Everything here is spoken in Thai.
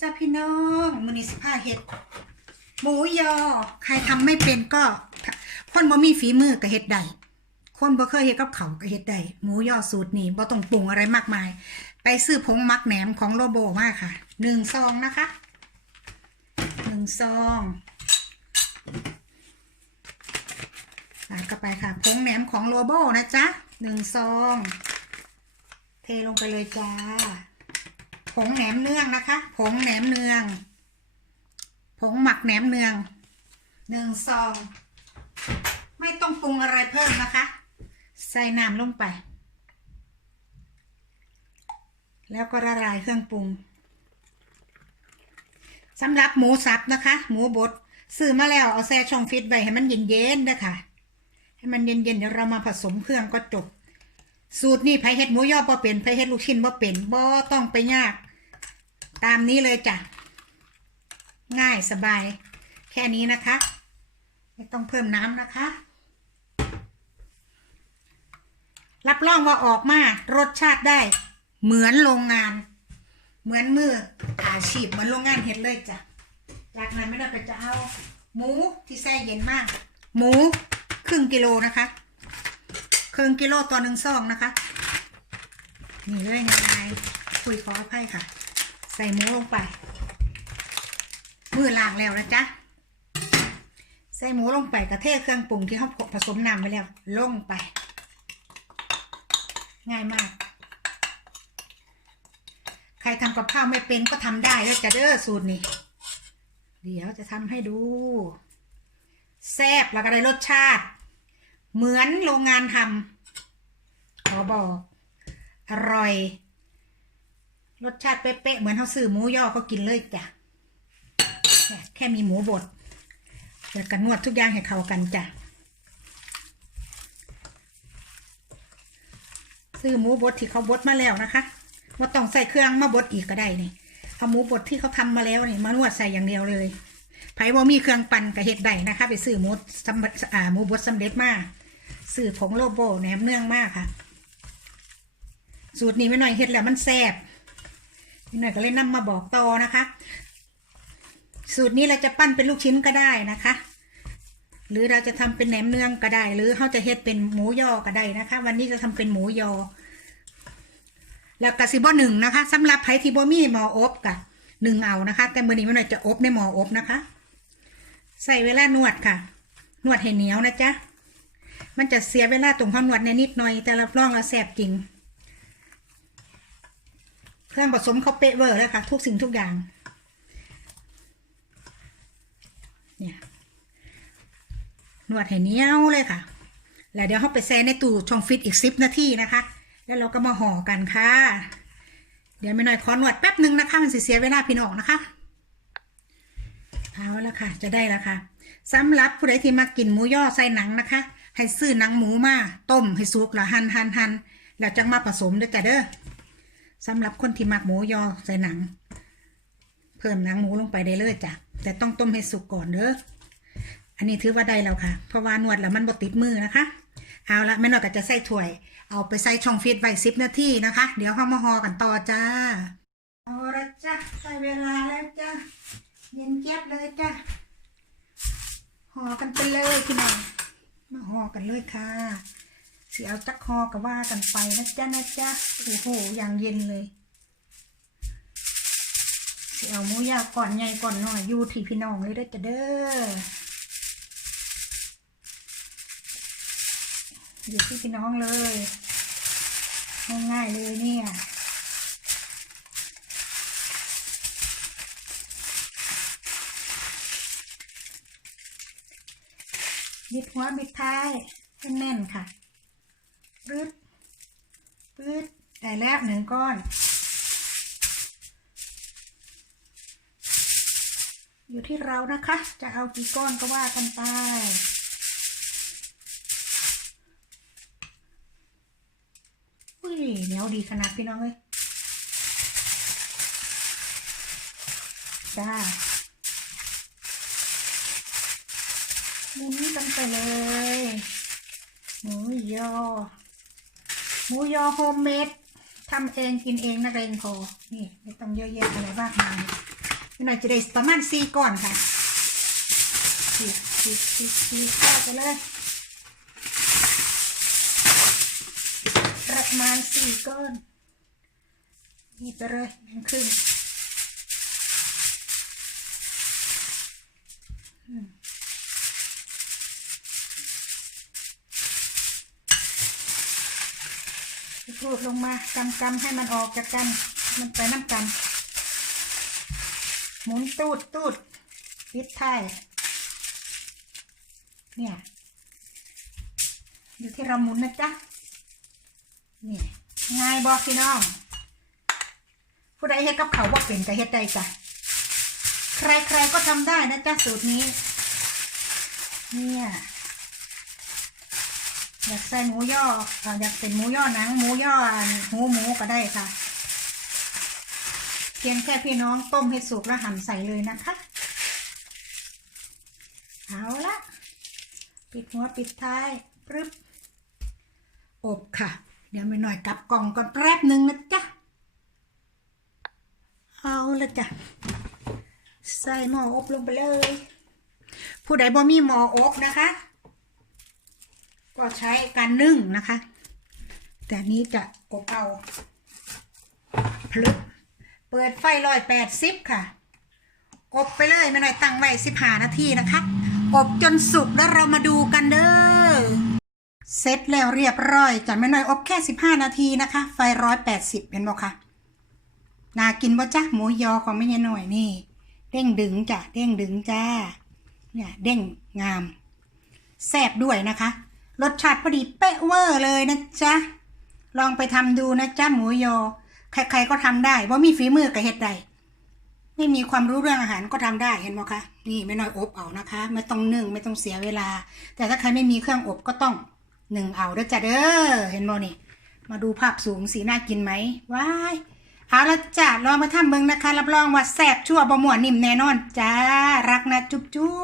จ้าพี่น้องมือนี้สิผ้าเห็ด หมูยอ ใครทำไม่เป็นก็ คนบ่มีฝีมือก็เฮ็ดได้คนบ่เคยเฮ็ดกับเขาวก็เฮ็ดได้หมูยอสูตรนี้บ่ต้องปรุงอะไรมากมาย ไปซื้อผงมักแหนมของโลโบมาค่ะหนึ่งซองนะคะหนึ่งซองใส่เข้าไปค่ะผงแหนมของโลโบนะจ๊ะหนึ่งซอง เทลงไปเลยจ้า ผงแหนมเนืองนะคะ ผงแหนมเนือง ผงหมักแหนมเนืองหนึ่งซอง ไม่ต้องปรุงอะไรเพิ่มนะคะ ใส่น้ำลงไป แล้วก็ละลายเครื่องปรุงสำหรับหมูสับนะคะ หมูบดซื้อมาแล้วเอาแช่ช่องฟิตไว้ให้มันเย็นๆนะคะ ให้มันเย็นๆเดี๋ยวเรามาผสมเครื่องก็จบ สูตรนี้ไผเฮ็ดหมูยอบ่เป็นไผเฮ็ดลูกชิ้นบ่เป็นบ่ต้องไปยาก ตามนี้เลยจ้ะ ง่ายสบาย แค่นี้นะคะ ไม่ต้องเพิ่มน้ำนะคะ รับรองว่าออกมารสชาติได้ เหมือนโรงงาน เหมือนมืออาชีพเหมือนโรงงานเฮ็ดเลยจ้ะจากนั้นไม่ได้ไปจะเอาหมูที่แช่เย็นมาก หมูครึ่งกิโลนะคะ ครึ่งกิโลต่อหนึ่งซองนะคะ นี่เลยง่ายคุยขออภัยค่ะ ใส่หมูลงไป มือล้างแล้วนะจ๊ะ ใส่หมูลงไปกระเทศเครื่องปรุงที่เขาผสมน้ำไว้แล้วลงไป ง่ายมาก ใครทำกับข้าวไม่เป็นก็ทำได้แล้วจะเด้อสูตรนี้ เดี๋ยวจะทำให้ดู แซ่บแล้วก็ได้รสชาติ เหมือนโรงงานทำขอบอก อร่อย รสชาติเป๊ะๆเหมือนเขาซื้อหมูย่อก็กินเลยจ้ะแค่มีหมูบดแล้วก็นวดทุกอย่างให้เข้ากันจ้ะซื้อหมูบดที่เขาบดมาแล้วนะคะว่าต้องใส่เครื่องมาบดอีกก็ได้นี่เอาหมูบดที่เขาทำมาแล้วนี่มานวดใส่อย่างเดียวเลยไผ่ว่ามีเครื่องปั่นกระเฮ็ดได้นะคะ ไปซื้อหมูสำเร็จอ่าหมูบดสำเร็จมาซื้อผงโลโบแหนมเนืองมากค่ะ สูตรนี้ไม่หน่อยเฮ็ดแล้วมันแซ่บ ไม่หน่อยก็เลยนำมาบอกต่อนะคะ สูตรนี้เราจะปั้นเป็นลูกชิ้นก็ได้นะคะ หรือเราจะทำเป็นแหนมเนืองก็ได้ หรือเขาจะเฮ็ดเป็นหมูยอก็ได้นะคะ วันนี้จะทำเป็นหมูยอ แล้วกระสิบ่หนึ่งนะคะสำหรับไผ่ที่บ่มีหมออบกะหนึ่งเอานะคะ แต่มื่อนี้ไม่หน่อยจะอบในหมออบนะคะ ใส่เวลานวดค่ะ นวดให้เหนียวนะจ๊ะมันจะเสียเวลาตรงความนวดในนิดหน่อย แต่รับรองเราแซ่บจริง เครื่องผสมเขาเป๊ะเวอร์แล้วค่ะ ทุกสิ่งทุกอย่าง เนี่ยนวดให้เนี้ยวเลยค่ะ แล้วเดี๋ยวเขาไปแช่ในตู้ช่องฟิตอีกสิบนาทีนะคะ แล้วเราก็มาห่อกันค่ะ เดี๋ยวไม่น้อยขอนวดแป๊บหนึ่งนะคะ มันเสียเวลาพี่น้องนะคะ เอาละค่ะ จะได้แล้วค่ะสำหรับผู้ใดที่มากินหมูย่อใส่หนังนะคะ ให้ซื้อหนังหมูมาต้มให้สุกแล้วหั่นหั่นหั่นแล้วจังมาผสมด้วยจ้ะเด้อ สำหรับคนที่มักหมูยอใส่หนัง เพิ่มหนังหมูลงไปได้เลยจ้ะแต่ต้องต้มให้สุกก่อนเด้ออันนี้ถือว่าได้แล้วค่ะ เพราะว่านวดแล้วมันบดติดมือนะคะ เอาละแม่นวดก็จะใส่ถ้วย เอาไปใส่ช่องฟีดไว้สิบนาทีนะคะ เดี๋ยวเข้ามาห่อกันต่อจ้า เอาละจ้ะใส่เวลาแล้วจ้ะเย็นเจี๊ยบเลยจ้ะห่อกันไปเลยคุณน้องมาห่อกันเลยค่ะ สิเอาจักหอก็ว่ากันไปนะจ๊ะนะจ๊ะโอ้โหอย่างเย็นเลยสิเอาหมูยาก่อนใหญ่ก่อนหน้อยอยู่ที่พี่น้องเลยเด้อจ้ะเด้ออยู่ที่พี่น้องเลยง่ายๆเลยเนี่ยบิดหัวบิดท้ายให้แน่นค่ะ ปื๊ดปื๊ดได้แล้วหนึ่งก้อน อยู่ที่เรานะคะ จะเอากี่ก้อนก็ว่ากันไปอุ้ยเหนียวดีขนาดพี่น้องเลยจ้าหมุนกันไปเลยหมูยอ มูยอโฮมเมดทำเองกินเองนะเรงพอนี่ไม่ต้องเยอะแยะอะไรมากมายหน่อยจะได้ประมาณสี่ก้อนค่ะสี่สี่สี่สี่ก้อนไปเลยประมาณสี่ก้อนนี่ไปเลยแบ่งครึ่งอืม รูดลงมากำกำให้มันออกจากกัน มันไปน้ำกัน หมุนตูดตูดปิดท้ายเนี่ยอยู่ที่เราหมุนนะจ๊ะนี่ง่ายบอกพี่น้อง ผู้ใดเฮ็ดกับเขาว่าเป็นแต่เฮ็ดได้จ้ะใครๆก็ทำได้นะจ๊ะสูตรนี้ เนี่ย อยากใส่หมูย่อเอ่ออยากเป็นหมูย่อหนังหมูย่อหูหมูก็ได้ค่ะ เพียงแค่พี่น้องต้มให้สุกแล้วหั่นใส่เลยนะคะ เอาละปิดหัวปิดท้ายปึ๊บอบค่ะ เดี๋ยวไม่หน่อยกลับกล่องก่อนแป๊บหนึ่งนะจ๊ะเอาละจ้ะใส่หม้ออบลงไปเลย ผู้ใดบ่มีหม้ออบนะคะ ก็ใช้การนึ่งนะคะ แต่นี้จะอบเอาพลึบเปิดไฟร้อยแปดสิบค่ะ อบไปเลยไม่หน่อยตั้งไว้สิบห้านาทีนะคะ อบจนสุกแล้วเรามาดูกันเด้อเสร็จแล้วเรียบร้อยจ้ะไม่น้อยอบแค่สิบห้านาทีนะคะ ไฟร้อยแปดสิบเห็นบอกคะน่ากินบ่จ้ะหมูยอของไม่ยายหน่อยนี่ เด้งดึงจ้ะเด้งดึงจ้าเนี่ยเด้งงามแซ่บด้วยนะคะ รสชาติพอดีเป๊ะเวอร์เลยนะจ๊ะ ลองไปทำดูนะจ๊ะหมูยอ ใครๆก็ทำได้ว่ามีฝีมือกับเฮ็ดใดไม่มีความรู้เรื่องอาหารก็ทำได้เห็นไหมคะ นี่ไม่น้อยอบเอานะคะ ไม่ต้องนึ่งไม่ต้องเสียเวลา แต่ถ้าใครไม่มีเครื่องอบก็ต้องหนึ่งเอาเด้อจ้ะเด้อเห็นบ่นี่ มาดูภาพสูงสีน่ากินไหมว้ายเอาละจ้ะลองมาทำเบิ่งนะคะ รับรองว่าแซ่บชั่วบะหมวนนิ่มแน่นอนจ้ารักนะจุ๊บจุ๊บ